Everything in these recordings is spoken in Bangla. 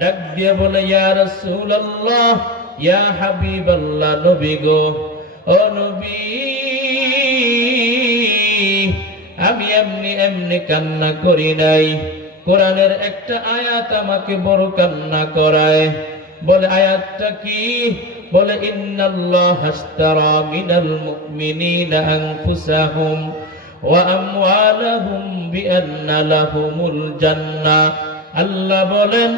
ডাক দিয়ে বলে, ইয়া রাসূলুল্লাহ, ইয়া হাবিবাল্লাহ, নবী গো, ও নবী, আমি এমনি এমনি কান্না করি নাই। কোরআনের একটা আয়াত আমাকে বড় কান্না করায়। বলে, আয়াতটা কি? বলে, ইন্নাল্লাহা আশতারা মিনাল মুমিনিনা আনফুসাহুম ওয়া আমওয়ালাহুম বিআন্না লাহুমুল জান্নাহ। আল্লাহ বলেন,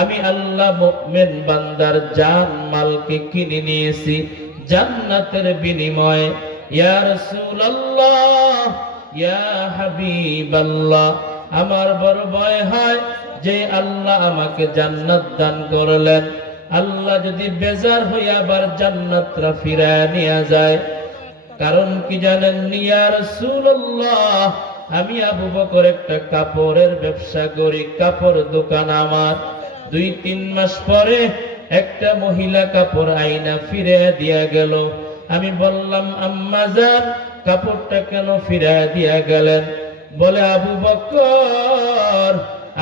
আমি আল্লাহ মুমিন বান্দার জান মালকে কিনে নিয়েছি জান্নাতের বিনিময়ে। ইয়া রাসূলুল্লাহ, ইয়া হাবিবাল্লাহ, আমার বড় ভয় হয় যে আল্লাহ আমাকে জান্নাত দান করলেন, আল্লাহ যদি বেজার হয়ে আবার জান্নাতটা ফিরায় নিয়ে যায়। কারণ কি জানেন? ইয়া রাসূলুল্লাহ, আমি আবু বকর একটা কাপড়ের ব্যবসা করি, কাপড় দোকান আমার। 2-3 মাস পরে একটা মহিলা কাপড় আইনা ফিরে দিয়া গেল। আমি বললাম, আম্মা জান, কাপড়টা কেন ফিরে দিয়া গেলেন? বলে, আবু বকর,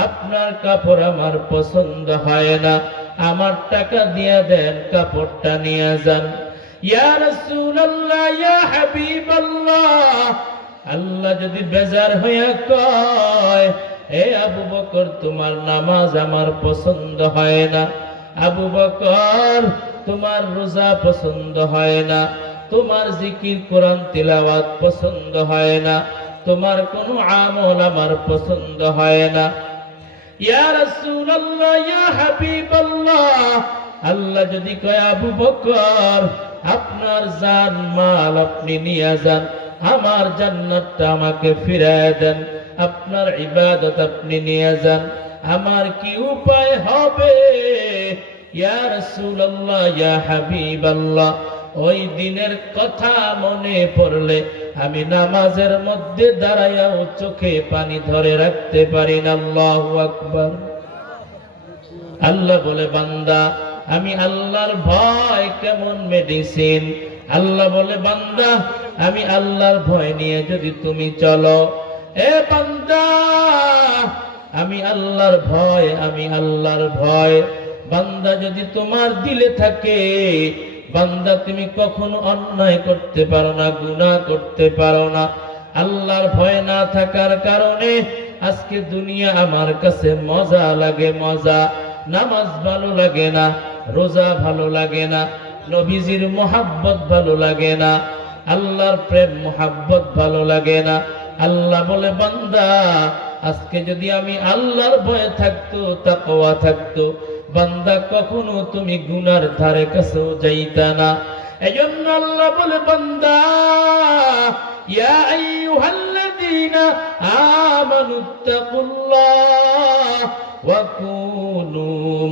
আপনার কাপড় আমার পছন্দ হয় না, আমার টাকা দিয়ে দেন, কাপড়টা নিয়ে যান। ইয়া রাসূলুল্লাহ, ইয়া হাবিবাল্লাহ, আল্লাহ যদি বেজার হইয়া কয়, এ আবু বকর, তোমার নামাজ আমার পছন্দ হয় না, আবু বকর, তোমার রোজা পছন্দ হয় না, তোমার জিকির কোরআন তিলাওয়াত পছন্দ হয় না, তোমার কোনো আমল আমার পছন্দ হয় না। ইয়া রাসূলুল্লাহ, ইয়া হাবিবাল্লাহ, আল্লাহ যদি কয়, আবু বকর, আপনার জান মাল আপনি নিয়ে যান, আমার জান্নাতটা আমাকে ফিরায় দেন, আপনার ইবাদত আপনি নিয়ে যান, আমার কি উপায় হবে? ইয়া রাসূলুল্লাহ, ইয়া হাবিবাল্লাহ, ওই দিনের কথা মনে পড়লে আমি নামাজের মধ্যে দাঁড়াইয়াও চোখে পানি ধরে রাখতে পারি না। আল্লাহু আকবার। আল্লাহ বলে, বান্দা, আমি আল্লাহর ভয় কেমন মেডিসিন। আল্লাহ বলে, বান্দা, আমি আল্লাহর ভয় নিয়ে যদি তুমি চলো, এ বান্দা, আমি আল্লাহর ভয়, আমি আল্লাহর ভয় বান্দা যদি তোমার দিলে থাকে, বান্দা, তুমি কখনো অন্যায় করতে পারো না, গুনাহ করতে পারো না। আল্লাহর ভয় না থাকার কারণে আজকে দুনিয়া আমার কাছে মজা লাগে, মজা। নামাজ ভালো লাগে না, রোজা ভালো লাগে না, নবীজির মোহাব্বত ভালো লাগে না, আল্লাহর প্রেম মোহাব্বত ভালো লাগে না। আল্লাহ বলে, বান্দা, আজকে যদি আমি আল্লাহর ভয় থাকতো, তাকওয়া থাকতো, বান্দা, কখনো তুমি গুনার ধারে কাছেও যাইতা না। এজন্য আল্লাহ বলে, বান্দা, ইয়া আইয়ুহাল্লাযীনা আমানুত্তাকুল্লাহ ওয়া কুনু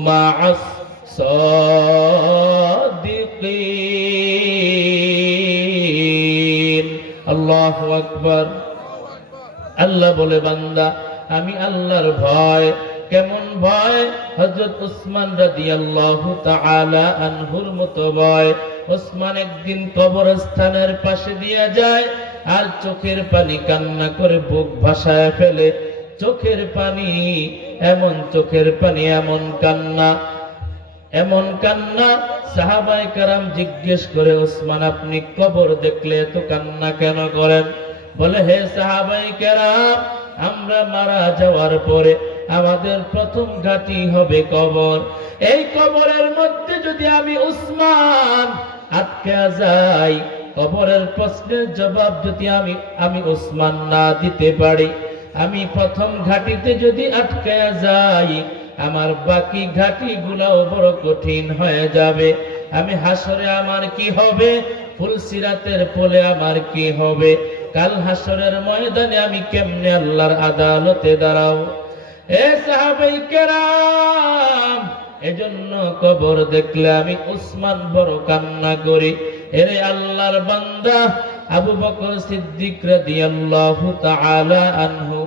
মা'আস সাদিকিন। আল্লাহু আকবার। আল্লাহ বলে, বান্দা, আমি আল্লাহর ভয় কেমন ভয়? হযরত উসমান রাদিয়াল্লাহু তাআলা আনহুর মতো ভয়। উসমান একদিন কবরস্থানের পাশে দিয়ে যায় আর চোখের পানি কান্না করে বুক ভাসায় ফেলে। চোখের পানি, এমন চোখের পানি, এমন কান্না, এমন কান্না। সাহাবায়ে কেরাম জিজ্ঞেস করে, উসমান, আপনি কবর দেখলে এত কান্না কেন করেন? বলে, হে সাহাবায়ে কেরাম, আমরা মারা যাওয়ার পরে আমাদের প্রথম ঘাঁটি হবে কবর। এই কবরের মধ্যে যদি আমি উসমান আটকে যাই, কবরের প্রশ্নের জবাব যদি আমি উসমান না দিতে পারি, আমি প্রথম ঘাঁটিতে যদি আটকে যাই, আমার বাকি ঘাঁটিগুলাও বড় কঠিন হয়ে যাবে। আমি হাসরে আমার কি হবে? ফুলসিরাতের পোলে আমার কি হবে? কাল হাসরের ময়দানে আমি কেমনে আল্লাহর আদালতে দাঁড়াও? এ সাহাবায়ে কেরাম, এজন্য কবর দেখলে আমি উসমান বড় কান্না করি। এরে আল্লাহর বান্দা, আবু বকর সিদ্দিক রাদিয়াল্লাহু তাআলা আনহু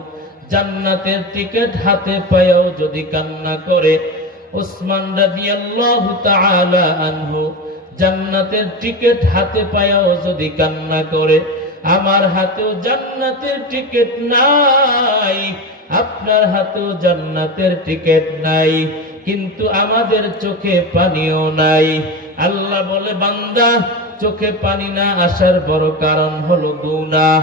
জান্নাতের টিকিট হাতে পায়াও যদি কান্না করে, উসমান রাদিয়াল্লাহু তাআলা আনহু জান্নাতের টিকিট হাতে পায়াও যদি কান্না করে, আমার হাতেও জান্নাতের টিকিট নাই, আপনার হাতেও জান্নাতের টিকিট নাই, কিন্তু আমাদের চোখে পানিও নাই। আল্লাহ বলে, বান্দা চোখে পানি না আসার বড় কারণ হলো গুনাহ।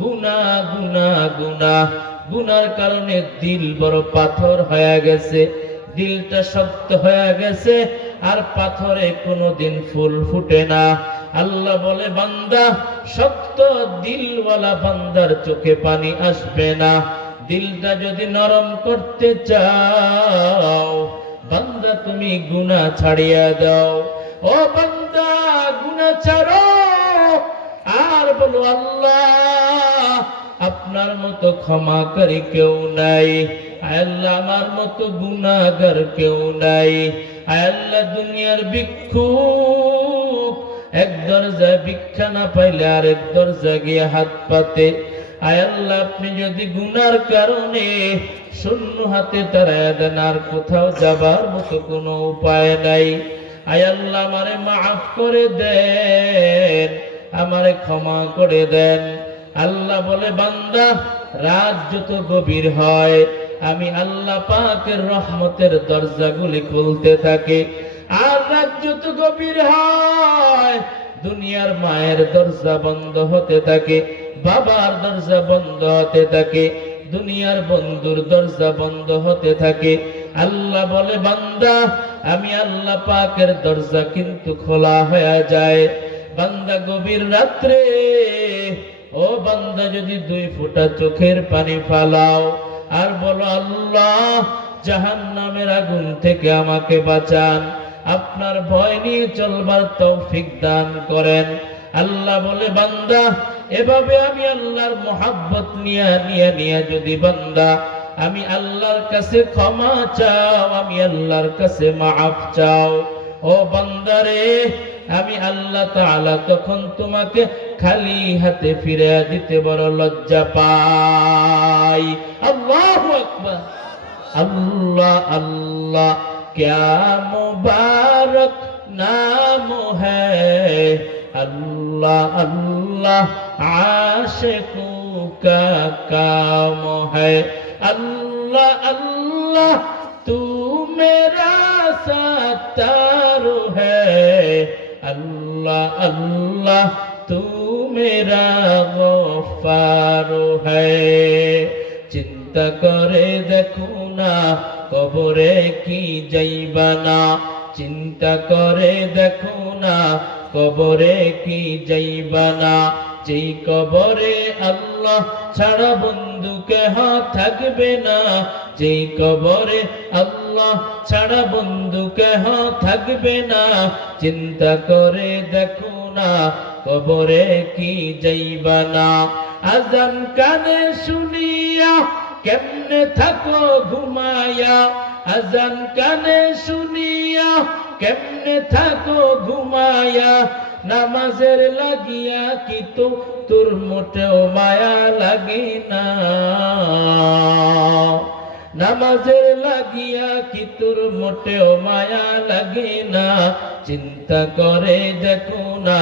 গুনাহ গুনাহ গুনাহ, গুনার কারণে দিল বড় পাথর হয়ে গেছে, দিলটা শক্ত হয়ে গেছে, আর পাথরে কোনোদিন ফুল ফুটে না। আল্লাহ বলে, বান্দা শক্ত দিলওয়ালা বান্দার চোখে পানি আসবে না। দিলটা যদি নরম করতে চাও, বান্দা তুমি গুনাহ ছাড়িয়া দাও। ও বান্দা, গুনাহ ছাড়ো আর বলো, আল্লাহ আপনার মতো ক্ষমাকারী কেউ নাই, আল্লাহ আমার মতো গুনাহগার কেউ নাই। আল্লাহ দুনিয়ার ভিক্ষুক এক দরজায় ভিক্ষা না পাইলে আরেক দরজা গিয়ে হাত পাতে। আল্লাহ আপনি যদি গুনার কারণে শূন্য হাতে দাঁড়ায় দেন, আর কোথাও যাবার মতো কোনো উপায় নাই। আল্লাহ আমারে মাফ করে দেন, আমারে ক্ষমা করে দেন। আল্লাহ বলে, বান্দা রাত যত গভীর হয় আমি আল্লাহ পাকের রহমতের দরজাগুলি খুলতে থাকে। আর রাত যত গভীর হয় দুনিয়ার মায়ের দরজা বন্ধ হতে থাকে, বাবার দরজা বন্ধ হতে থাকে, দুনিয়ার বন্ধুর দরজা বন্ধ হতে থাকে। আল্লাহ বলে, বান্দা আমি আল্লাহ পাকের দরজা কিন্তু খোলা হয়ে যায়। বান্দা গভীর রাত্রে, ও বান্দা যদি 2 ফোঁটা চোখের পানি ফালাও আর বলো, আল্লাহ জাহান্নামের আগুন থেকে আমাকে বাঁচান, আপনার ভয় নিয়ে চলবার তৌফিক দান করেন। আল্লাহ বলে, বান্দা এভাবে আমি আল্লাহর মোহাব্বত নিয়ে যদি বান্দা আমি আল্লাহর কাছে ক্ষমা চাও, আমি আল্লাহর কাছে মাফ চাও, ও বান্দারে আমি আল্লাহ তাআলা তখন তোমাকে খালি হাতে ফিরে দিতে বড় লজ্জা পাই। আল্লাহু আকবার। আল্লাহ আল্লাহ क्या मुबारक नाम है, अल्लाह अल्लाह आशिकों का काम है। अल्लाह अल्लाह तू मेरा सत्तार है, अल्लाह अल्लाह तू मेरा गफ्फार है। চিন্তা করে দেখো না কবরে কি যাইবা না, চিন্তা করে দেখো না কবরে কি যাইবা না। যেই কবরে আল্লাহ ছাড়া বন্ধু কেহ থাকবে না, যেই কবরে আল্লাহ ছাড়া বন্ধু কেহ থাকবে না। চিন্তা করে দেখো না কবরে কি যাইবা না। আজান কানে শুনিয়া কেমনে থাকো ঘুমায়া, আজান কানে শুনিয়া কেমনে থাকো ঘুমায়া। নামাজের লাগিয়া কি তো তোর মোটেও মায়া লাগে না, নামাজের লাগিয়া কি তোর মোটেও মায়া লাগে না। চিন্তা করে দেখো না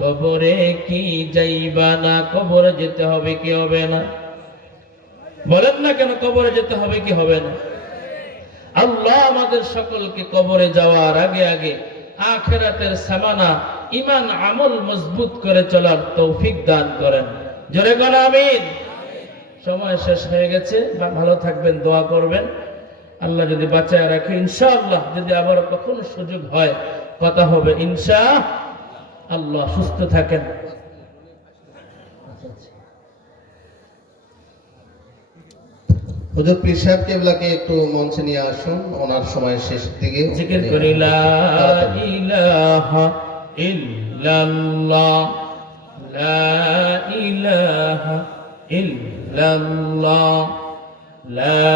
কবরে কি যাইবা না। কবরে যেতে হবে কি হবে না? বলেন না কেন, কবরে যেতে হবে কি হবে না? আল্লাহ আমাদের সকলকে কবরে যাওয়ার আগে আগে আখিরাতের সামানা ঈমান আমল মজবুত করে চলার তৌফিক দান করেন। জোরে বলেন আমিন। সময় শেষ হয়ে গেছে, ভালো থাকবেন, দোয়া করবেন। আল্লাহ যদি বাঁচায় রাখে ইনশাআল্লাহ, যদি আবার কখনো সুযোগ হয় কথা হবে ইনশাআল্লাহ। সুস্থ থাকেন। হুজুর পীর সাহেব কেবলাকে একটু মঞ্চে নিয়ে আসুন, ওনার সময় শেষ দিকে জিকির করি লা ইলাহা ইল্লাল্লাহ, লা ইলাহা ইল্লাল্লাহ, লা